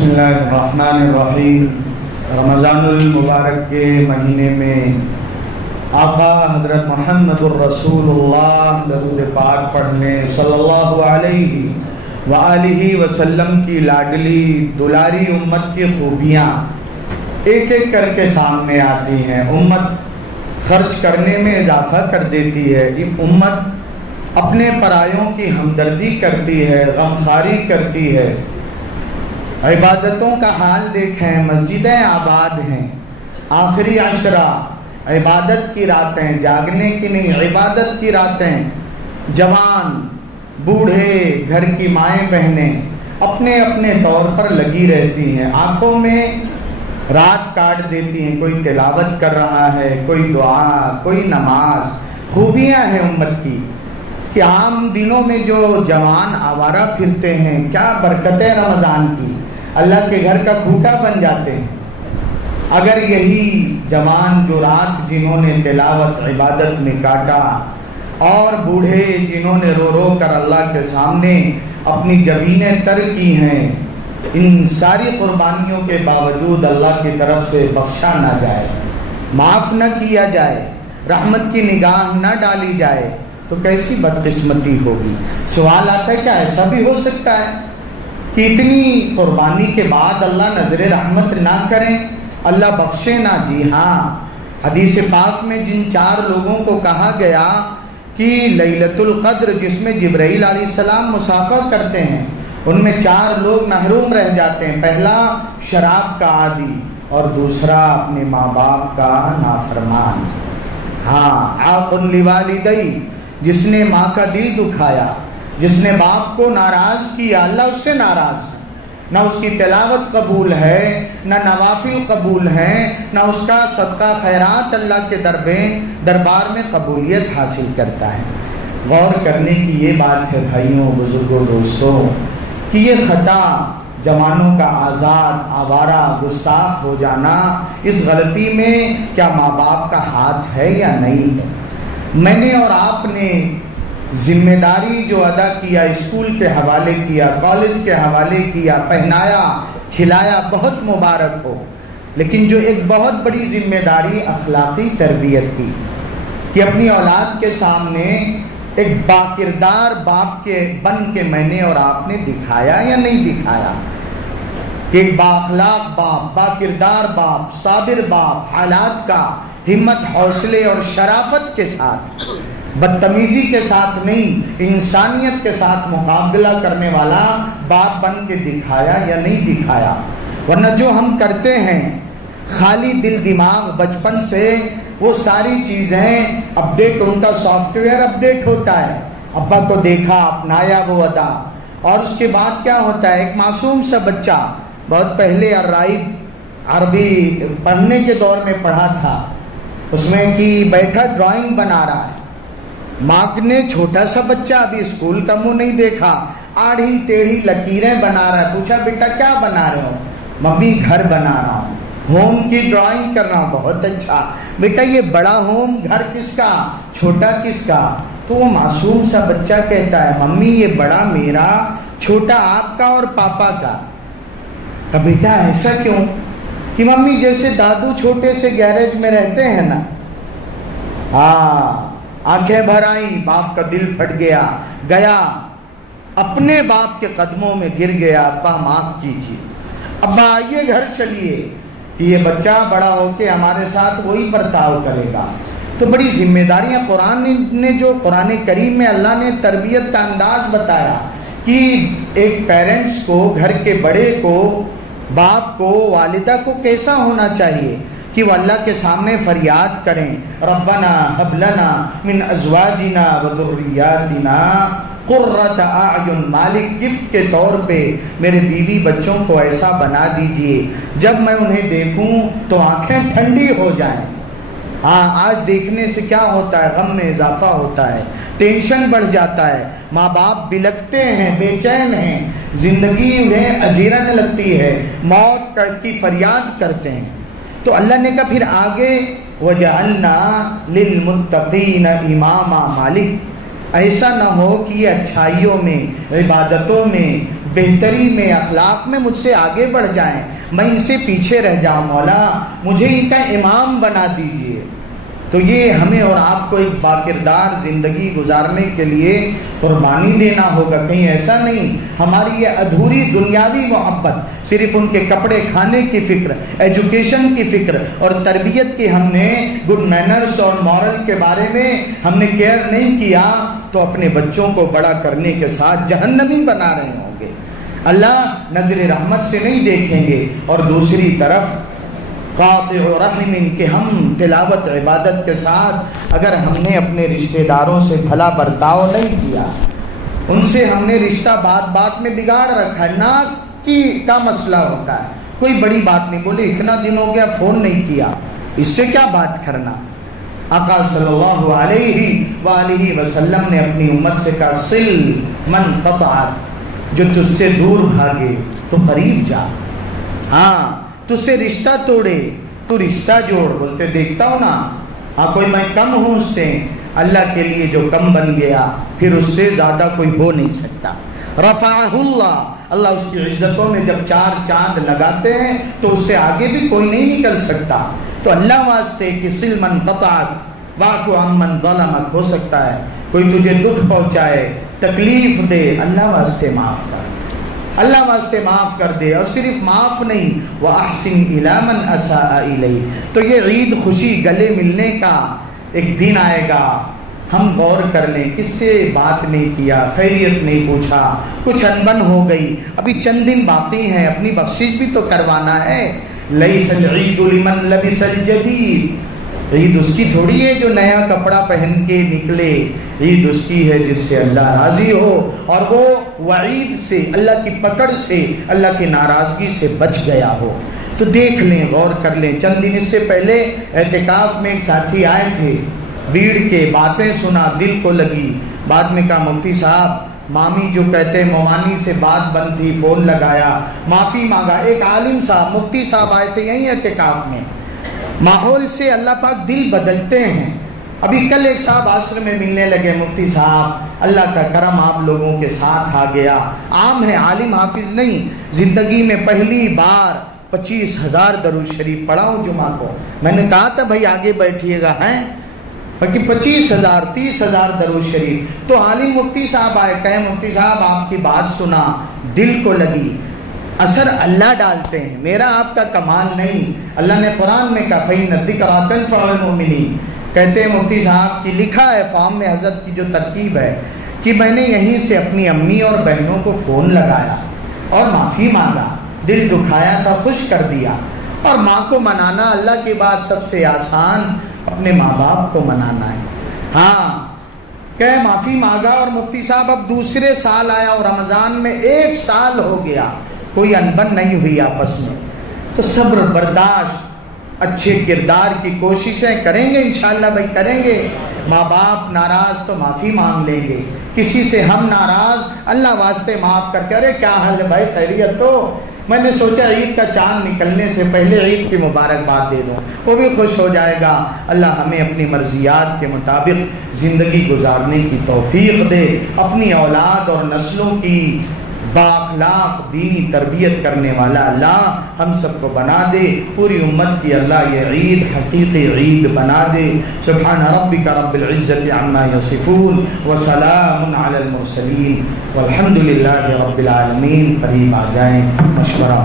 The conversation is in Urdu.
بسم اللہ الرحمن الرحیم۔ رمضان المبارک کے مہینے میں آقا حضرت محمد الرسول اللہ درود پاک پڑھنے صلی اللہ علیہ وآلہ وسلم کی لاڈلی دلاری امت کی خوبیاں ایک ایک کر کے سامنے آتی ہیں۔ امت خرچ کرنے میں اضافہ کر دیتی ہے، امت اپنے پرایوں کی ہمدردی کرتی ہے، غمخواری کرتی ہے۔ عبادتوں کا حال دیکھیں، مسجدیں آباد ہیں، آخری عشرہ عبادت کی راتیں، جاگنے کی نہیں عبادت کی راتیں، جوان بوڑھے گھر کی مائیں بہنیں اپنے اپنے طور پر لگی رہتی ہیں، آنکھوں میں رات کاٹ دیتی ہیں، کوئی تلاوت کر رہا ہے، کوئی دعا، کوئی نماز۔ خوبیاں ہیں امت کی کہ عام دنوں میں جو جوان آوارہ پھرتے ہیں، کیا برکتیں رمضان کی، اللہ کے گھر کا کھوٹا بن جاتے ہیں۔ اگر یہی جوان جو رات جنہوں نے تلاوت عبادت میں کاٹا اور بوڑھے جنہوں نے رو رو کر اللہ کے سامنے اپنی جبینیں تر کی ہیں، ان ساری قربانیوں کے باوجود اللہ کی طرف سے بخشا نہ جائے، معاف نہ کیا جائے، رحمت کی نگاہ نہ ڈالی جائے تو کیسی بدقسمتی ہوگی۔ سوال آتا ہے کیا ایسا بھی ہو سکتا ہے کہ اتنی قربانی کے بعد اللہ نظر رحمت نہ کریں، اللہ بخشے نہ؟ جی ہاں، حدیث پاک میں جن 4 لوگوں کو کہا گیا کہ لیلۃ القدر جس میں جبرائیل علیہ السلام مسافہ کرتے ہیں، ان میں 4 لوگ محروم رہ جاتے ہیں۔ پہلا شراب کا عادی، اور دوسرا اپنے ماں باپ کا نافرمان۔ ہاں، عاق لوالدی، جس نے ماں کا دل دکھایا، جس نے باپ کو ناراض کیا، اللہ اس سے ناراض ہے، نہ اس کی تلاوت قبول ہے، نہ نوافل قبول ہے، نہ اس کا صدقہ خیرات اللہ کے دربار میں قبولیت حاصل کرتا ہے۔ غور کرنے کی یہ بات ہے بھائیوں، بزرگوں، دوستوں، کہ یہ خطا جوانوں کا آزاد آوارہ گستاخ ہو جانا، اس غلطی میں کیا ماں باپ کا ہاتھ ہے یا نہیں ہے؟ میں نے اور آپ نے ذمہ داری جو ادا کیا، اسکول کے حوالے کیا، کالج کے حوالے کیا، پہنایا کھلایا، بہت مبارک ہو، لیکن جو ایک بہت بڑی ذمہ داری اخلاقی تربیت کی، کہ اپنی اولاد کے سامنے ایک باکردار باپ کے بن کے میں نے اور آپ نے دکھایا یا نہیں دکھایا، کہ ایک بااخلاق باپ، باکردار باپ، صابر باپ، حالات کا ہمت، حوصلے اور شرافت کے ساتھ، بدتمیزی کے ساتھ نہیں، انسانیت کے ساتھ مقابلہ کرنے والا باپ بن کے دکھایا یا نہیں دکھایا؟ ورنہ جو ہم کرتے ہیں خالی دل دماغ بچپن سے، وہ ساری چیزیں اپڈیٹ، ان کا سافٹ ویئر اپڈیٹ ہوتا ہے، ابا کو دیکھا اپنایا وہ ادا، اور اس کے بعد کیا ہوتا ہے؟ ایک معصوم سا بچہ، بہت پہلے عربی پڑھنے کے دور میں پڑھا تھا، اس میں کہ بیٹھا ڈرائنگ بنا رہا ہے، ماں نے چھوٹا سا بچہ ابھی اسکول کا منہ نہیں دیکھا، آڑھی ٹیڑھی لکیریں بنا رہا ہے، پوچھا بیٹا کیا بنا رہے ہو؟ ممی گھر بنا رہا ہوں، ہوم کی ڈرائنگ کر رہا ہوں۔ بہت اچھا بیٹا، یہ بڑا ہوم گھر کس کا، چھوٹا کس کا؟ تو وہ معصوم سا بچہ کہتا ہے ممی یہ بڑا میرا، چھوٹا آپ کا اور پاپا کا۔ بیٹا ایسا کیوں؟ کہ ممی جیسے دادو چھوٹے سے گیرج میں رہتے ہیں نا، آنکھیں بھر آئیں، باپ کا دل پھٹ گیا اپنے باپ کے قدموں میں گر گیا، ابا معاف کیجیے، ابا آئیے گھر چلیے، کہ یہ بچہ بڑا ہو کے ہمارے ساتھ وہی برتاؤ کرے گا۔ تو بڑی ذمہ داریاں قرآن نے، جو قرآن کریم میں اللہ نے تربیت کا انداز بتایا کہ ایک پیرنٹس کو، گھر کے بڑے کو، باپ کو، والدہ کو کیسا ہونا چاہیے، کہ وہ اللہ کے سامنے فریاد کریں، ربنا ہب لنا من ازواجنا وذریاتنا قرۃ اعین، مالک گفٹ کے طور پہ میرے بیوی بچوں کو ایسا بنا دیجئے جب میں انہیں دیکھوں تو آنکھیں ٹھنڈی ہو جائیں۔ آج دیکھنے سے کیا ہوتا ہے؟ غم میں اضافہ ہوتا ہے، ٹینشن بڑھ جاتا ہے، ماں باپ بلکتے ہیں، بے چین ہیں، زندگی انہیں اجیرنے لگتی ہے، موت کی فریاد کرتے ہیں۔ تو اللہ نے کہا پھر آگے وَجَعَلْنَا لِلْمُتَّقِينَ إِمَامًا، مالک ایسا نہ ہو کہ یہ اچھائیوں میں، عبادتوں میں، بہتری میں، اخلاق میں مجھ سے آگے بڑھ جائیں، میں ان سے پیچھے رہ جاؤں، مولا مجھے ان کا امام بنا دیجئے۔ تو یہ ہمیں اور آپ کو ایک باکردار زندگی گزارنے کے لیے قربانی دینا ہوگا، کہیں ایسا نہیں ہماری یہ ادھوری دنیاوی محبت، صرف ان کے کپڑے کھانے کی فکر، ایجوکیشن کی فکر اور تربیت کی، ہم نے گڈ مینرز اور مورل کے بارے میں ہم نے کیئر نہیں کیا تو اپنے بچوں کو بڑا کرنے کے ساتھ جہنمی بنا رہے ہوں گے، اللہ نظر رحمت سے نہیں دیکھیں گے۔ اور دوسری طرف قاطع رحم، کہ ہم تلاوت عبادت کے ساتھ اگر ہم نے اپنے رشتہ داروں سے بھلا برتاؤ نہیں کیا، ان سے ہم نے رشتہ بات بات میں بگاڑ رکھا ہے، ناک کی کا مسئلہ ہوتا ہے، کوئی بڑی بات نہیں، بولے اتنا دن ہو گیا فون نہیں کیا، اس سے کیا بات کرنا۔ آقا صلی اللہ علیہ وآلہ وسلم نے اپنی امت سے کہا صل من قطعت، جو تجھ سے دور بھاگے تو قریب جا، ہاں تجھ سے رشتہ توڑے تو رشتہ جوڑ۔ بولتے دیکھتا ہوں نا، ہاں کوئی میں کم ہوں اس سے، اللہ کے لیے جو کم بن گیا پھر اس سے زیادہ کوئی ہو نہیں سکتا۔ رفعہ اللہ، اللہ اس کی عزتوں میں جب چار چاند لگاتے ہیں تو اس سے آگے بھی کوئی نہیں نکل سکتا۔ تو اللہ واسطے کہ صل من قطعت واعف عن من ظلمک، ہو سکتا ہے کوئی تجھے دکھ پہنچائے، تکلیف دے، اللہ واسطے معاف کر، اللہ واسطے معاف کر دے۔ اور صرف معاف نہیں، وَأَحْسِنْ إِلَىٰ مَنْ أَسَاءَ إِلَيْهِ۔ تو یہ عید خوشی گلے ملنے کا ایک دن آئے گا، ہم غور کر لیں کس سے بات نہیں کیا، خیریت نہیں پوچھا، کچھ انبن ہو گئی، ابھی چند دن باقی ہیں، اپنی بخشش بھی تو کروانا ہے۔ لَيْسَ الْعِيدُ لِمَنْ لَبِسَ الْجَدِيدُ، عید اس کی تھوڑی ہے جو نیا کپڑا پہن کے نکلے، عید اس کی ہے جس سے اللہ راضی ہو اور وہ وعید سے، اللہ کی پکڑ سے، اللہ کی ناراضگی سے بچ گیا ہو۔ تو دیکھ لیں، غور کر لیں۔ چند دن اس سے پہلے اعتکاف میں ایک ساتھی آئے تھے، بھیڑ کے باتیں سنا، دل کو لگی، بعد میں کہا مفتی صاحب مامی جو کہتے ہیں مومانی سے بات بند تھی، فون لگایا، معافی مانگا۔ ایک عالم صاحب مفتی صاحب آئے تھے یہیں اعتکاف میں، ماحول سے اللہ پاک دل بدلتے ہیں۔ ابھی کل ایک صاحب عصر میں ملنے لگے، مفتی صاحب اللہ کا کرم آپ لوگوں کے ساتھ آ گیا، عام ہے عالم حافظ نہیں، زندگی میں پہلی بار 25,000 درود شریف پڑھا ہوں جمعہ کو۔ میں نے کہا تھا بھائی آگے بیٹھیے گا، ہیں کہ 25,000 30,000 درود شریف۔ تو عالم مفتی صاحب آئے، کہے مفتی صاحب آپ کی بات سنا، دل کو لگی، اثر اللہ ڈالتے ہیں، میرا آپ کا کمال نہیں۔ اللہ نے قرآن میں کہا فَإِنَّ الذِّكْرَىٰ تَنفَعُ الْمُؤْمِنِينَ، کہتے ہیں مفتی صاحب کی لکھا ہے فارم میں، حضرت کی جو ترتیب ہے کہ میں نے یہیں سے اپنی امی اور بہنوں کو فون لگایا اور معافی مانگا، دل دکھایا تھا، خوش کر دیا۔ اور ماں کو منانا اللہ کے بعد سب سے آسان اپنے ماں باپ کو منانا ہے۔ ہاں کہ معافی مانگا اور مفتی صاحب اب دوسرے سال آیا اور رمضان میں 1 سال ہو گیا، کوئی انبن نہیں ہوئی آپس میں۔ تو صبر، برداشت، اچھے کردار کی کوششیں کریں گے انشاءاللہ بھائی، کریں گے۔ ماں باپ ناراض تو معافی مانگ لیں گے، کسی سے ہم ناراض اللہ واسطے معاف کر کے، ارے کیا حال ہے بھائی، خیریت تو؟ میں نے سوچا عید کا چاند نکلنے سے پہلے عید کی مبارکباد دے دوں، وہ بھی خوش ہو جائے گا۔ اللہ ہمیں اپنی مرضیات کے مطابق زندگی گزارنے کی توفیق دے، اپنی اولاد اور نسلوں کی بااخلاق دینی تربیت کرنے والا اللہ ہم سب کو بنا دے، پوری امت کی اللہ یہ عید حقیقی عید بنا دے۔ سبحان ربک رب العزت عما یصفون وسلام علی المرسلین والحمد للہ رب العالمین۔ قریب آ جائیں، مشورہ